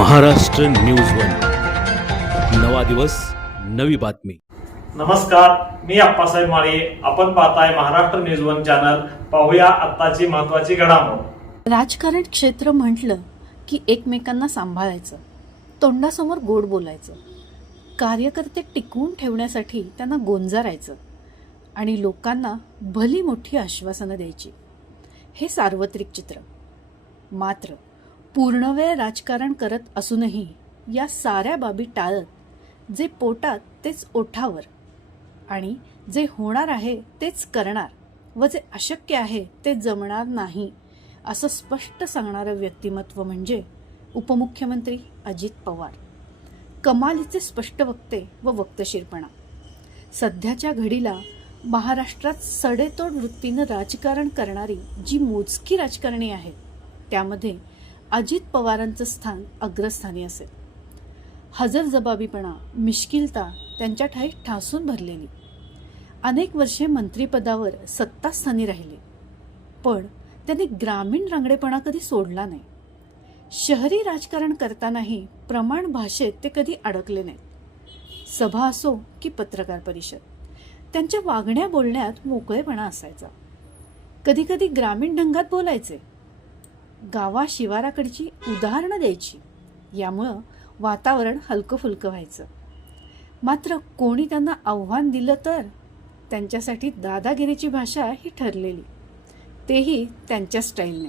Maharashtra news one, नवा दिवस नवी बातमी. नमस्कार, मी अप्पासाहेब माळे. आपण पाहताय महाराष्ट्र न्यूज वन चॅनल. पाहूया आत्ताची महत्त्वाची घडामोड. राजकारण क्षेत्र म्हटलं की एकमेकांना सांभाळायचं, तोंडासमोर गोड बोलायचं, कार्यकर्ते टिकवून ठेवण्यासाठी त्यांना गोंजारायचं आणि लोकांना भली मोठी आश्वासनं द्यायची. हे सार्वत्रिक चित्र. मात्र पूर्णवेळ राजकारण करत असूनही या साऱ्या बाबी टाळत जे पोटात तेच ओठावर आणि जे होणार आहे तेच करणार व जे अशक्य आहे ते जमणार नाही असं स्पष्ट सांगणारं व्यक्तिमत्व म्हणजे उपमुख्यमंत्री अजित पवार. कमालीचे स्पष्ट वक्ते व वक्तशीरपणा. सध्याच्या घडीला महाराष्ट्रात सडेतोड वृत्तीनं राजकारण करणारी जी मोजकी राजकारणी आहेत त्यामध्ये अजित पवारांचं स्थान अग्रस्थानी असेल. हजरजबाबीपणा, मिश्किलता त्यांच्या ठाई ठासून भरलेली. अनेक वर्षे मंत्रिपदावर सत्तास्थानी राहिले, पण त्यांनी ग्रामीण रांगडेपणा कधी सोडला नाही. शहरी राजकारण करतानाही प्रमाण भाषेत ते कधी अडकले नाहीत. सभा असो की पत्रकार परिषद, त्यांच्या वागण्या बोलण्यात मोकळेपणा असायचा. कधी कधी ग्रामीण ढंगात बोलायचे, गावा शिवाराकडची उदाहरणं द्यायची. यामुळं वातावरण हलकं फुलकं व्हायचं. मात्र कोणी त्यांना आव्हान दिलं तर त्यांच्यासाठी दादागिरीची भाषा ही ठरलेली, तेही त्यांच्या स्टाईलने.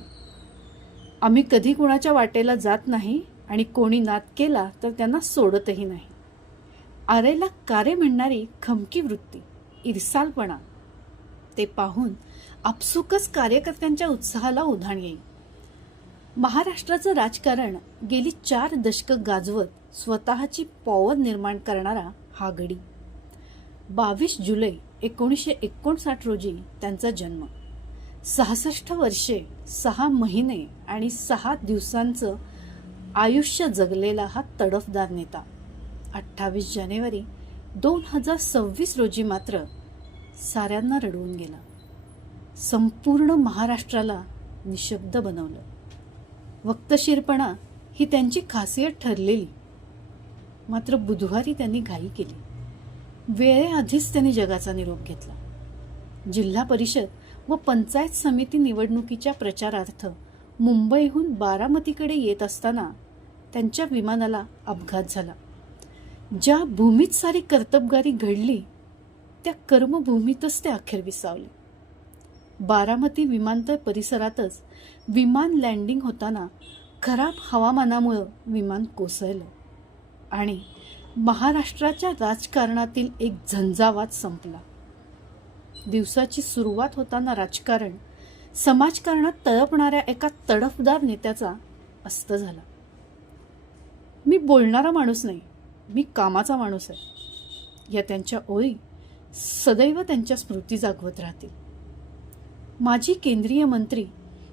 आम्ही कधी कुणाच्या वाटेला जात नाही आणि कोणी नाद केला तर त्यांना सोडतही नाही. आरेला कारे म्हणणारी खमकी वृत्ती, इरसालपणा, ते पाहून आपसुकच कार्यकर्त्यांच्या उत्साहाला उधाण येईल. महाराष्ट्राचं राजकारण गेली 4 दशकं गाजवत स्वतःची पॉवर निर्माण करणारा हा गडी. 22 जुलै 1959 रोजी त्यांचा जन्म. 66 वर्षे 6 महिने आणि 6 दिवसांचं आयुष्य जगलेला हा तडफदार नेता 28 जानेवारी 2026 रोजी मात्र साऱ्यांना रडवून गेला. संपूर्ण महाराष्ट्राला निशब्द बनवलं. वक्तशीरपणा ही त्यांची खासियत ठरलेली. मात्र बुधवारी त्यांनी घाई केली. वेळेआधीच त्यांनी जगाचा निरोप घेतला. जिल्हा परिषद व पंचायत समिती निवडणुकीच्या प्रचारार्थ मुंबईहून बारामतीकडे येत असताना त्यांच्या विमानाला अपघात झाला. ज्या भूमीत सारी कर्तबगारी घडली त्या कर्मभूमीतच ते अखेर विसावले. बारामती विमानतळ परिसरातच विमान लँडिंग होताना खराब हवामानामुळं विमान कोसळलं आणि महाराष्ट्राच्या राजकारणातील एक झंझावात संपला. दिवसाची सुरुवात होताना राजकारण, समाजकारणात तळपणाऱ्या एका तडफदार नेत्याचा अस्त झाला. मी बोलणारा माणूस नाही, मी कामाचा माणूस आहे, या त्यांच्या ओळी सदैव त्यांच्या स्मृती जागवत राहतील. माजी केंद्रीय मंत्री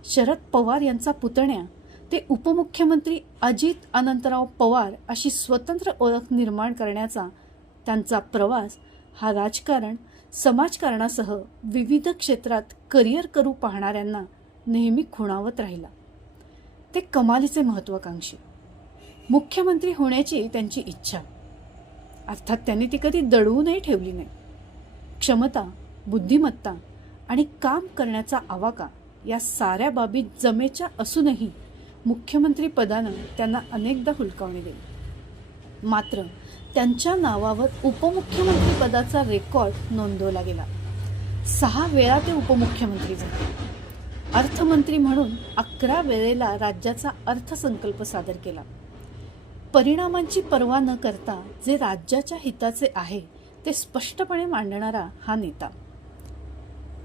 शरद पवार यांचा पुतण्या ते उपमुख्यमंत्री अजित अनंतराव पवार अशी स्वतंत्र ओळख निर्माण करण्याचा त्यांचा प्रवास हा राजकारण, समाजकारणासह विविध क्षेत्रात करिअर करू पाहणाऱ्यांना नेहमी खुणावत राहिला. ते कमालीचे महत्त्वाकांक्षी. मुख्यमंत्री होण्याची त्यांची इच्छा, अर्थात त्यांनी ती कधी दडवूनही ठेवली नाही. क्षमता, बुद्धिमत्ता आणि काम करण्याचा आवाका या साऱ्या बाबी जमेच्या असूनही मुख्यमंत्री पदानं त्यांना अनेकदा हुलकावणी दिली. मात्र त्यांच्या नावावर उपमुख्यमंत्री पदाचा रेकॉर्ड नोंदवला गेला. 6 वेळा ते उपमुख्यमंत्री झाले. अर्थमंत्री म्हणून 11 वेळेला राज्याचा अर्थसंकल्प सादर केला. परिणामांची पर्वा न करता जे राज्याच्या हिताचे आहे ते स्पष्टपणे मांडणारा हा नेता.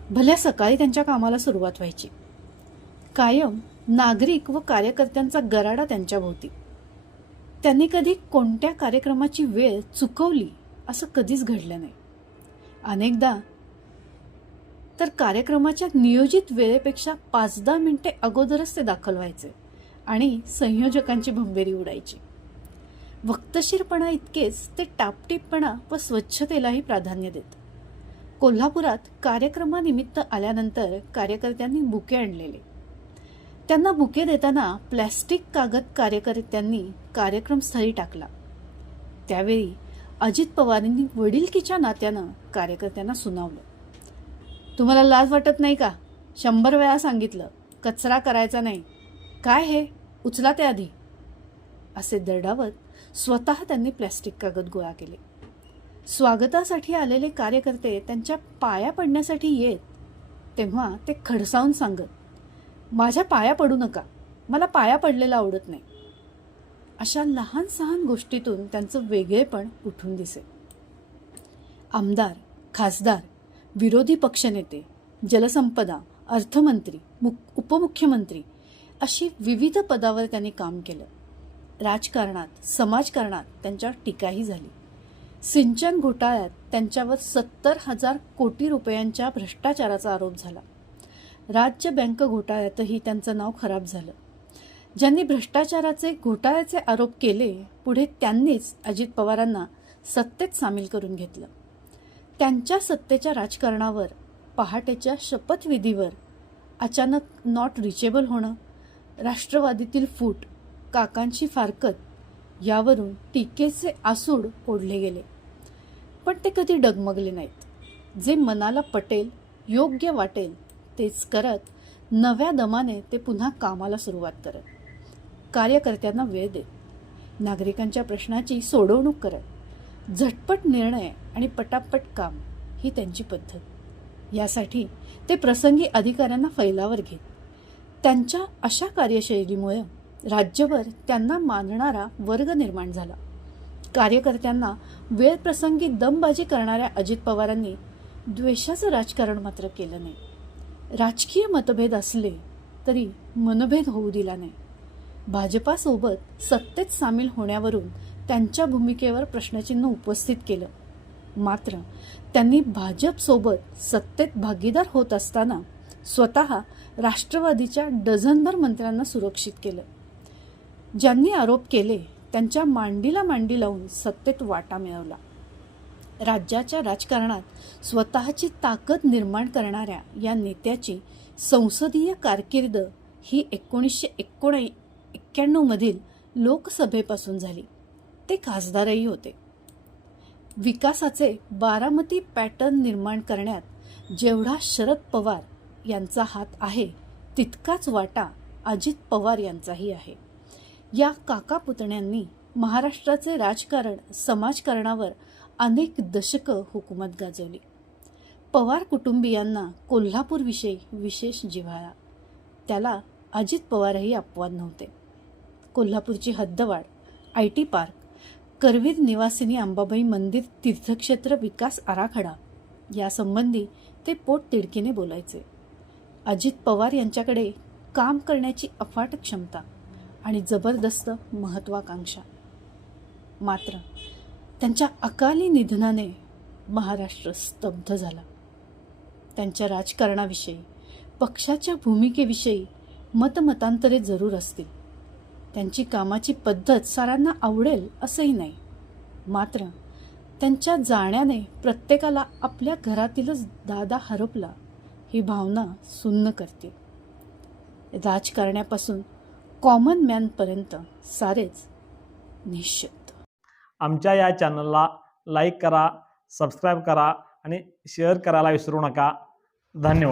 भल्या सकाळी त्यांच्या कामाला सुरुवात व्हायची. कायम नागरिक व कार्यकर्त्यांचा गराडा त्यांच्या भोवती. त्यांनी कधी कोणत्या कार्यक्रमाची वेळ चुकवली असं कधीच घडलं नाही. अनेकदा तर कार्यक्रमाच्या नियोजित वेळेपेक्षा 5-10 मिनिटे अगोदरच ते दाखल व्हायचे आणि संयोजकांची भंबेरी उडायची. वक्तशीरपणा इतकेच ते टापटीपपणा व स्वच्छतेलाही प्राधान्य देत. कोल्हापुरात कार्यक्रमानिमित्त आल्यानंतर कार्यकर्त्यांनी बुके आणलेले. त्यांना बुके देताना प्लॅस्टिक कागद कार्यकर्त्यांनी कार्यक्रमस्थळी टाकला. त्यावेळी अजित पवारांनी वडिलकीच्या नात्यानं कार्यकर्त्यांना सुनावलं, तुम्हाला लाज वाटत नाही का? 100 वेळा सांगितलं कचरा करायचा नाही. काय हे, उचला ते आधी. असे दरडावत स्वतः त्यांनी प्लॅस्टिक कागद गोळा केले. स्वागतासाठी आलेले कार्यकर्ते त्यांच्या पाया पडण्यासाठी येत तेव्हा ते खडसावून सांगत, माझ्या पाया पडू नका, मला पाया पडलेला आवडत नाही. अशा लहान सहान गोष्टीतून त्यांचं वेगळेपण उठून दिसे. आमदार, खासदार, विरोधी पक्षनेते, जलसंपदा, अर्थमंत्री, उपमुख्यमंत्री अशी विविध पदावर त्यांनी काम केलं. राजकारणात, समाजकारणात त्यांच्यावर टीकाही झाली. सिंचन घोटाळ्यात त्यांच्यावर 70,000 कोटी रुपयांच्या भ्रष्टाचाराचा आरोप झाला. राज्य बँक घोटाळ्यातही त्यांचं नाव खराब झालं. ज्यांनी भ्रष्टाचाराचे, घोटाळ्याचे आरोप केले, पुढे त्यांनीच अजित पवारांना सत्तेत सामील करून घेतलं. त्यांच्या सत्तेच्या राजकारणावर, पहाटेच्या शपथविधीवर अचानक नॉट रिचेबल होणं, राष्ट्रवादीतील फूट, काकांची फारकत यावरून टीकेचे आसूड ओढले गेले. पण ते कधी डगमगले नाहीत. जे मनाला पटेल, योग्य वाटेल तेच करत नव्या दमाने ते पुन्हा कामाला सुरुवात करत, कार्यकर्त्यांना वेळ देत, नागरिकांच्या प्रश्नाची सोडवणूक करत, झटपट निर्णय आणि पटापट काम ही त्यांची पद्धत. यासाठी ते प्रसंगी अधिकाऱ्यांना फैलावर घेत. त्यांच्या अशा कार्यशैलीमुळे राज्यभर त्यांना मानणारा वर्ग निर्माण झाला. कार्यकर्त्यांना वेळ प्रसंगी दमबाजी करणाऱ्या अजित पवारांनी द्वेषाचं राजकारण मात्र केलं नाही. राजकीय मतभेद असले तरी मनभेद होऊ दिला नाही. भाजपासोबत सत्तेत सामील होण्यावरून त्यांच्या भूमिकेवर प्रश्नचिन्ह उपस्थित केलं. मात्र त्यांनी भाजपसोबत सत्तेत भागीदार होत असताना स्वतः राष्ट्रवादीच्या डझनभर मंत्र्यांना सुरक्षित केलं. ज्यांनी आरोप केले त्यांच्या मांडीला मांडी लावून सत्तेत वाटा मिळवला. राज्याच्या राजकारणात स्वतःची ताकद निर्माण करणाऱ्या या नेत्याची संसदीय कारकीर्द ही 1991 मधील लोकसभेपासून झाली. ते खासदारही होते. विकासाचे बारामती पॅटर्न निर्माण करण्यात जेवढा शरद पवार यांचा हात आहे, तितकाच वाटा अजित पवार यांचाही आहे. या काका पुतण्यांनी महाराष्ट्राचे राजकारण, समाजकारणावर अनेक दशकं हुकूमत गाजवली. पवार कुटुंबियांना कोल्हापूरविषयी विशेष जिव्हाळा. त्याला अजित पवारही अपवाद नव्हते. कोल्हापूरची हद्दवाढ, IT पार्क, करवीर निवासिनी अंबाबाई मंदिर तीर्थक्षेत्र विकास आराखडा यासंबंधी ते पोट तिडकीने बोलायचे. अजित पवार यांच्याकडे काम करण्याची अफाट क्षमता आणि जबरदस्त महत्वाकांक्षा. मात्र त्यांच्या अकाली निधनाने महाराष्ट्र स्तब्ध झाला. त्यांच्या राजकारणाविषयी, पक्षाच्या भूमिकेविषयी मतमतांतरे जरूर असतील. त्यांची कामाची पद्धत साऱ्यांना आवडेल असंही नाही. मात्र त्यांच्या जाण्याने प्रत्येकाला आपल्या घरातीलच दादा हरपला ही भावना सुन्न करते. राजकारण्यापासून कॉमन मॅनपर्यंत सारेच निश्चित. आमच्या या चॅनलला लाईक करा, सबस्क्राईब करा आणि शेअर करायला विसरू नका. धन्यवाद.